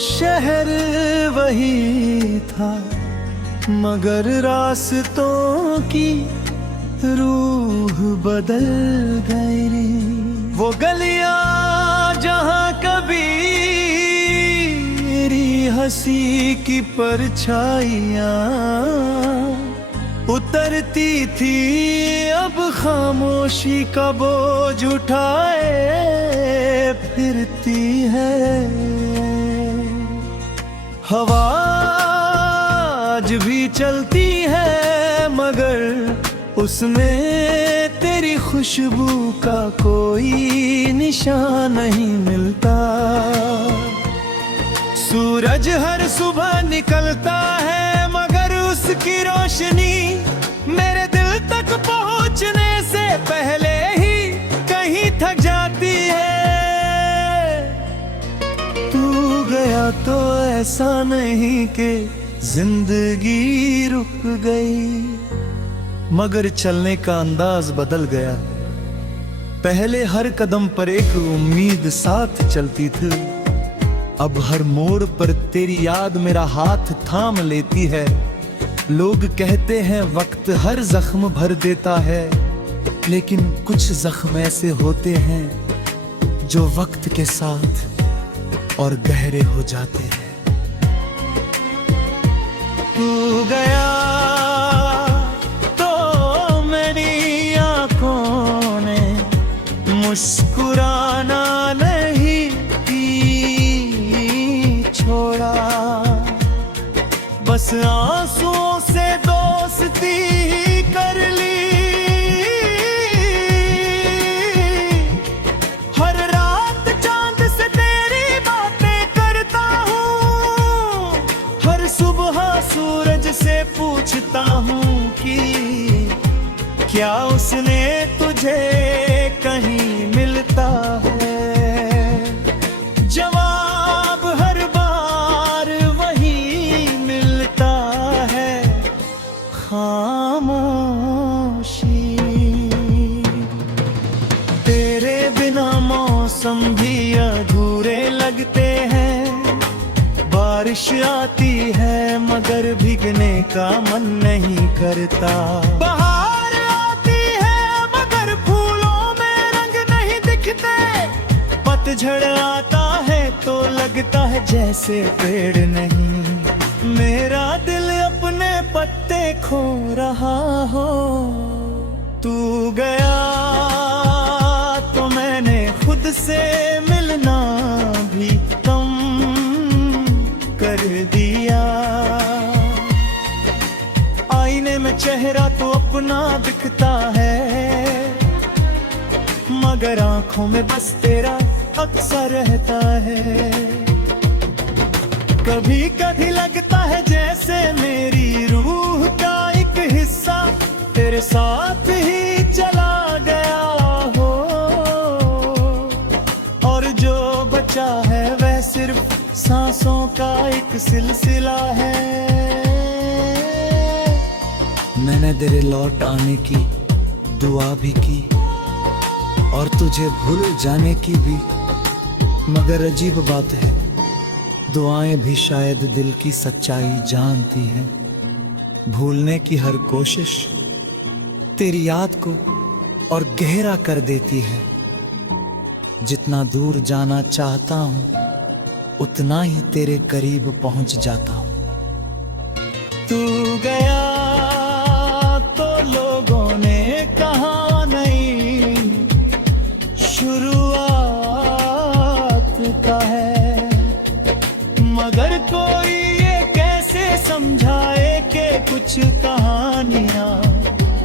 शहर वही था, मगर रास्तों की रूह बदल गई। वो गलियां जहां कभी मेरी हंसी की परछाइयां उतरती थी, अब खामोशी का बोझ उठाए फिरती है। हवा आज भी चलती है, मगर उसमें तेरी खुशबू का कोई निशान नहीं मिलता। सूरज हर सुबह निकलता है, मगर उसकी रोशनी मेरे दिल तक पहुंचने से पहले ही कहीं थक जाती है। तू गया तो ऐसा नहीं कि जिंदगी रुक गई, मगर चलने का अंदाज बदल गया। पहले हर कदम पर एक उम्मीद साथ चलती थी, अब हर मोड़ पर तेरी याद मेरा हाथ थाम लेती है। लोग कहते हैं वक्त हर जख्म भर देता है, लेकिन कुछ जख्म ऐसे होते हैं जो वक्त के साथ और गहरे हो जाते हैं। तू गया तो मेरी आंखों ने मुस्कुराना नहीं छोड़ा, बस आंसुओं से दोस्ती कर ली। हर रात चांद से तेरी बातें करता हूँ, हर सुबह सूरज से पूछता हूँ कि क्या उसने तुझे कहीं मिलता है। जवाब हर बार वही मिलता है, खामोशी। तेरे बिना मौसम भी अधूरे लगते हैं, बारिश आती है मगर भीगने का मन नहीं करता। बहार आती है मगर फूलों में रंग नहीं दिखते, पतझड़ आता है तो लगता है जैसे पेड़ नहीं। मेरा दिल अपने पत्ते खो रहा हो। तू गया तो मैंने खुद से मिलना भी कम कर दिया। आईने में चेहरा तो अपना दिखता है, मगर आंखों में बस तेरा अक्सर रहता है। कभी कभी लगता है जैसे मेरी रूह का एक हिस्सा तेरे साथ ही चला गया हो, और जो बचा है वह सिर्फ सांसों का एक सिलसिला है। मैंने तेरे लौट आने की दुआ भी की और तुझे भूल जाने की भी, मगर अजीब बात है, दुआएं भी शायद दिल की सच्चाई जानती हैं। भूलने की हर कोशिश तेरी याद को और गहरा कर देती है। जितना दूर जाना चाहता हूँ उतना ही तेरे करीब पहुंच जाता हूँ। तू गया तो लोगों ने कहा नहीं शुरुआत का है, मगर कोई ये कैसे समझाए कि कुछ कहानियां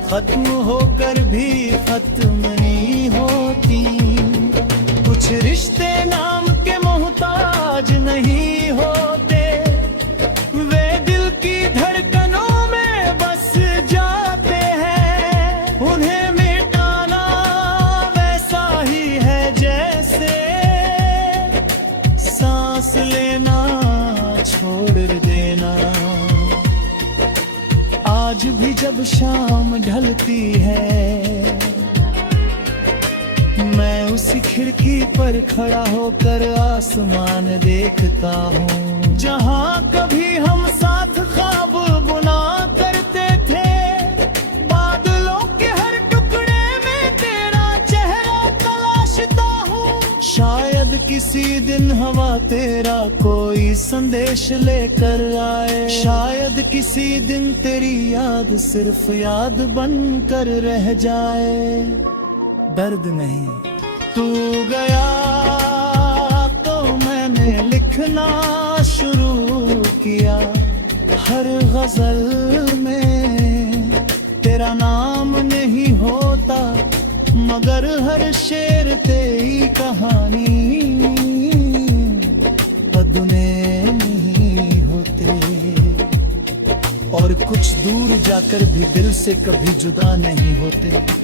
खत्म होकर भी खत्म नहीं होती। कुछ रिश्ते नाम के मोहताज नहीं होते, वे दिल की धड़कनों में बस जाते हैं। उन्हें मिटाना वैसा ही है जैसे सांस लेना छोड़ देना। आज भी जब शाम ढलती है मैं उसी खिड़की पर खड़ा होकर आसमान देखता हूँ, जहाँ कभी हम साथ ख्वाब बुना करते थे। बादलों के हर टुकड़े में तेरा चेहरा तलाशता हूँ। शायद किसी दिन हवा तेरा कोई संदेश लेकर आए। शायद किसी दिन तेरी याद सिर्फ याद बन कर रह जाए। दर्द नहीं, तू गया तो मैंने लिखना शुरू किया। हर गजल में तेरा नाम नहीं होता, मगर हर शेर तेरी कहानी अधूरे नहीं होते। और कुछ दूर जाकर भी दिल से कभी जुदा नहीं होते।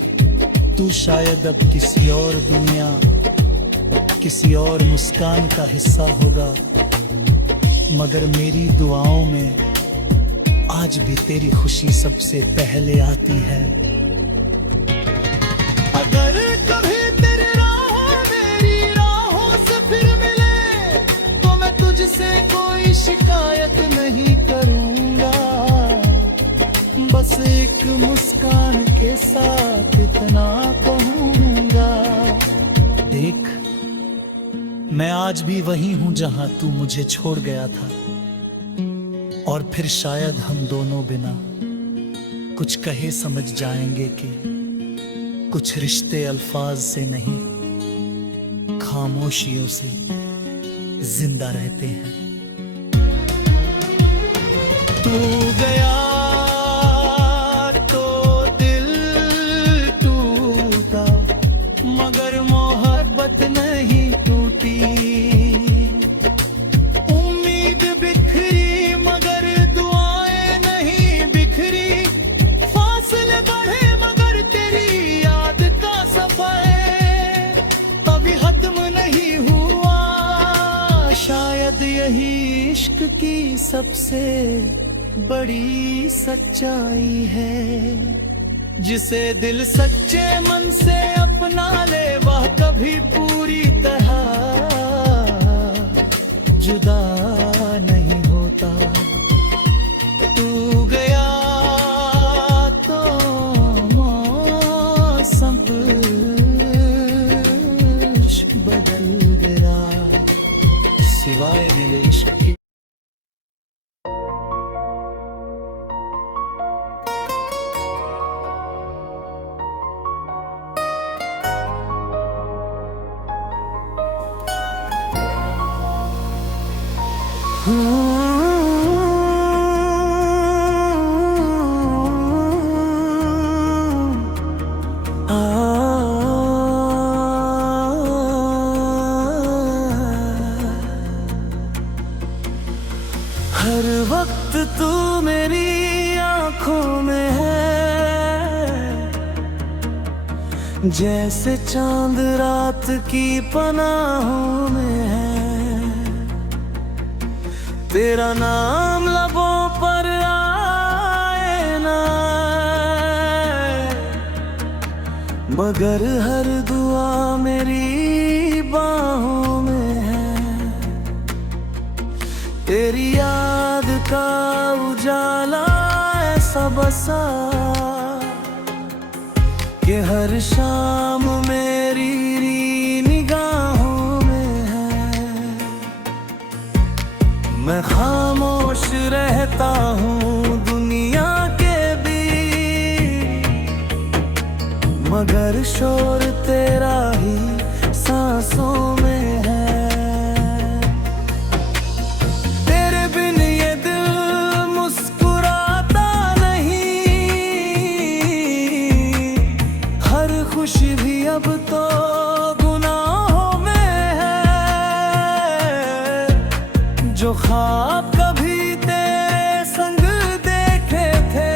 तू शायद अब किसी और दुनिया, किसी और मुस्कान का हिस्सा होगा, मगर मेरी दुआओं में आज भी तेरी खुशी सबसे पहले आती है। अगर कभी तेरी राह मेरी राहों से फिर मिले, तो मैं तुझसे कोई शिकायत नहीं करूंगा। बस एक मुस्कान के साथ इतना कहूंगा, देख मैं आज भी वही हूं जहां तू मुझे छोड़ गया था। और फिर शायद हम दोनों बिना कुछ कहे समझ जाएंगे कि कुछ रिश्ते अल्फाज से नहीं, खामोशियों से जिंदा रहते हैं। तू गया तो दिल टूटा, मगर मोहब्बत नहीं टूटी। उम्मीद बिखरी मगर दुआएं नहीं बिखरी। फासले बढ़े मगर तेरी याद का सफर अभी खत्म नहीं हुआ। शायद यही इश्क की सबसे बड़ी सच्चाई है। जिसे दिल सच्चे मन से अपना ले, वह कभी पूरी तरह जुदा नहीं होता। तू गया तो मौसम बदल गया, सिवाय मेरे इश्क की। हर वक्त तू मेरी आंखों में है, जैसे चांद रात की पनाहों में है। तेरा नाम लबों पर आए ना, मगर हर दुआ मेरी बाहों में है। तेरी याद का उजाला ऐसा बसा कि हर शाम मेरी निगाहों में है। मैं खामोश रहता हूँ दुनिया के बीच, मगर शोर तेरा ही सांसों में है। तेरे बिन ये दिल मुस्कुराता नहीं, हर खुशी भी अब तो गुनाहों में है। जो ख्वाब कभी तेरे संग देखे थे,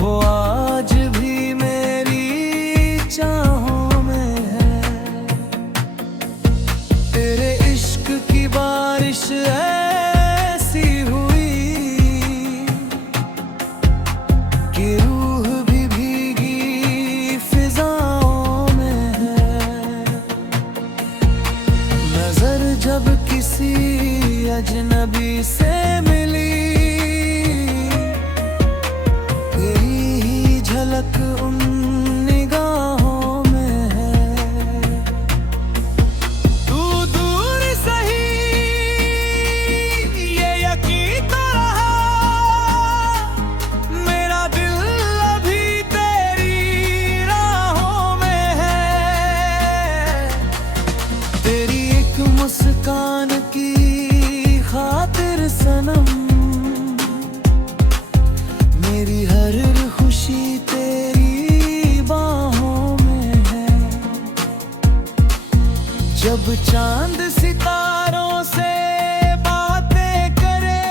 वो आज भी मेरी चाहों में है। तेरे इश्क की बारिश ऐसी हुई कि रूह भी भीगी फिजा किसी अजनबी से मिली, तेरी ही झलक उन निगाहों में है। तू दूर सही ये यकीन तो रहा, मेरा दिल अभी तेरी राहों में है। तेरी एक मुस्कान की खातिर सनम, मेरी हर खुशी तेरी बाहों में है। जब चांद सितारों से बातें करे,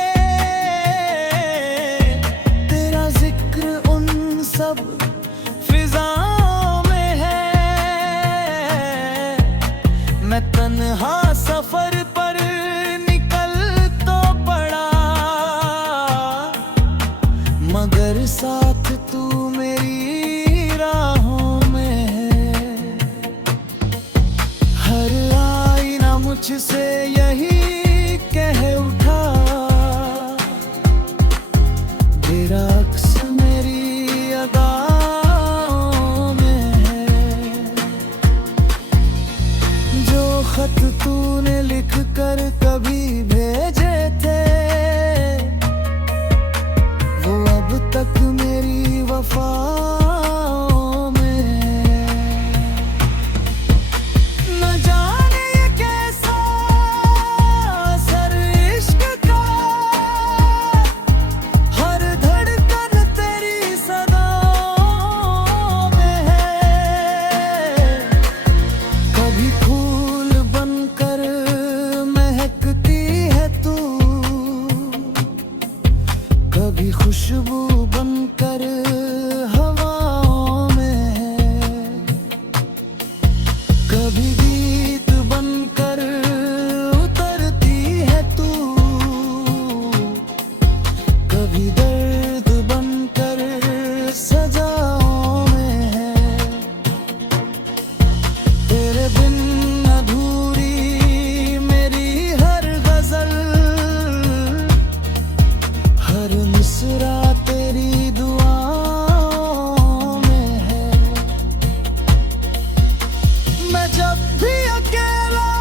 तेरा जिक्र उन सब फिजाओं में है। मैं तन्हा सफर पर निकल तो पड़ा, मगर साथ तू मेरी राहों में है। हर आईना मुझसे यही कह उठा, तेरा अक्स मेरी अदाओं में है। जो खत तूने लिख कर कभी भेजे थे, वो अब तक मेरी वफाओं में है। न जाने ये कैसा असर इश्क का, हर धड़कन तेरी सदाओं में है। कभी फूल बनकर महकती है तू, कभी खुशबू बनकर हवाओं में है। कभी गीत बनकर उतरती है तू, कभी दर्द बनकर सजाओं में है। तेरे बिन अधूरी मेरी हर गजल, हर मिसरा तेरी दुआओं में है। मैं जब भी अकेला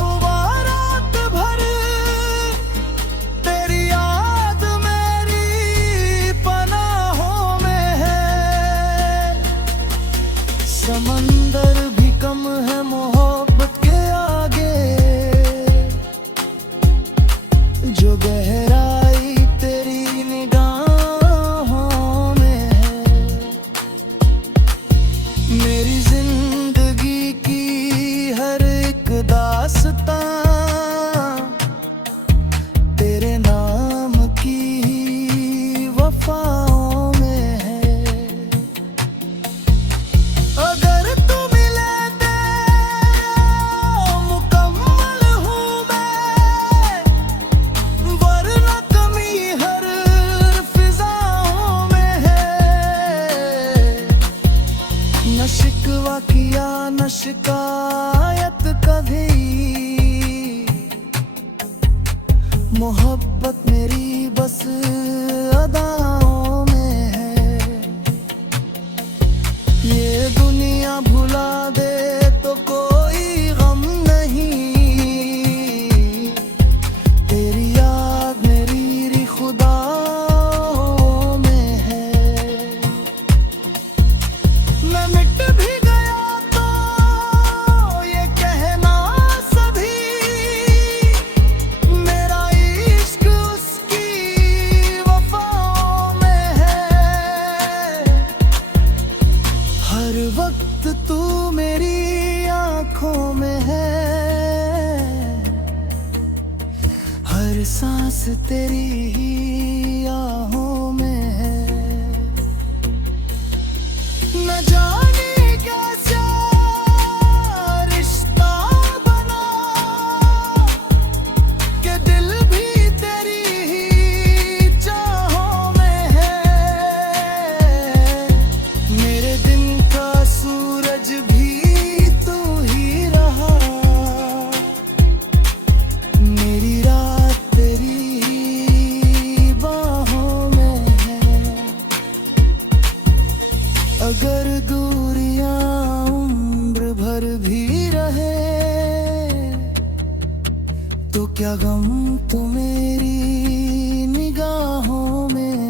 हुआ रात भर, तेरी याद मेरी पनाहों में है। समंदर भी कम है मोहब्बत के आगे, जो गहराई तेरी निगाहों में है। मेरी जिंदगी की हर एक दास्तां तेरे नाम की ही वफाओं में है। अगर तू मिले तो मुकम्मल हूँ मैं, वरना कमी हर फिजाओं में है। न शिकवा किया न शिकायत कभी, मोहब्बत मेरी बस अदाओं में है। ये दुनिया भुला दे तो कोई गम नहीं, तेरी याद मेरी खुदाओं में है। मैं मिट भी गया तो ये कहना सभी, मेरा इश्क उसकी वफाओं में है। हर वक्त तू मेरी आँखों में है, हर सांस तेरी ही आहों में है। न जाने कैसा रिश्ता बना, कि दिल भी तेरी ही चाहों में है। मेरे दिन का सूरज भी तू ही रहा, क्या गम तो मेरी निगाहों में